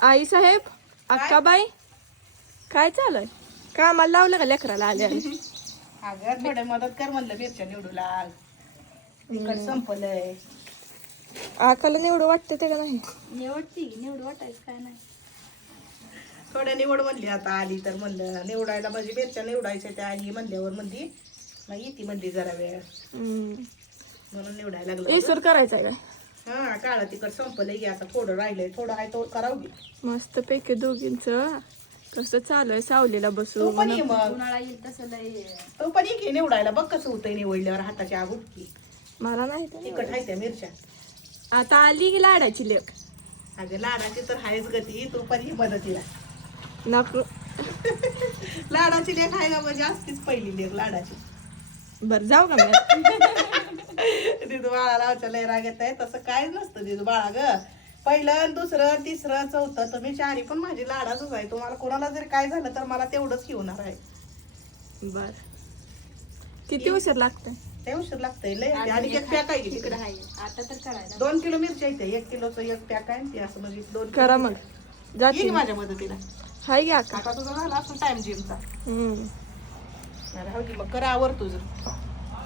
आई साहेब, अक्काबाई, काय चालूय? कामाला लावलं का लेकराला आले? अगं थोडं मदत कर म्हणलं, मिरच्या निवडू लाग. तिखट संपलंय. आकाला निवड वाटते ते का नाही? निवड वाटायचं काय नाही. थोड्या निवड म्हणली, आता आली तर म्हणलं निवडायला, म्हणजे मिरच्या निवडायच्या त्या आई म्हणल्यावर म्हणली मग येते म्हणली जरा वेळ, म्हणून निवडायला लागलं. इसर करायचंय काय? हा, काळं तिखट संपलंय की, आता थोडं राहिलंय, थोडं आहे तो करावं. मस्त पैकी दोघींच कसं चालू आहे सावलीला तू बसून. पण ये मग, उन्हाळा येईल तसं लय. तू पण ये की निवडायला, बघ कसं होतंय निवडल्यावर हाताची आग उठकी. मला नाही तर तिखट आहे त्या मिरच्या. आता आली की लाडाची लेक. अगं लाडाची तर आहेच गती, तू पण ये मदतीला. नको. लाडाची लेख आहे का म्हणजे असतीच पहिली लेख लाडाची. बर जाऊ का मी? दिदू बाळा लावच्या लय राग येत आहे, तसं काय नसतं दिदू बाळा ग. पहिलं, दुसरं, तिसरं, चौथं, तुम्ही चारी पण माझी लाडाचच आहे. तुम्हाला कोणाला जरी काय झालं तर मला तेवढंच घेऊन आहे. बर, किती उशीर लागतं? ते उशीर लागतंय लय. आणि एक पॅक आहे की तिकडे. आहे आता तर करायला 2 किलो मिरच्या इथे, 1 किलोचं एक पॅक आहे ते, असं म्हणजे 2 करा मग, ये जाते की माझ्या मदतीला. हाय घ्या का? आता तुझा झाला असं टाइम जिमचा. हम्म. हो की मग करा आवर तुझं.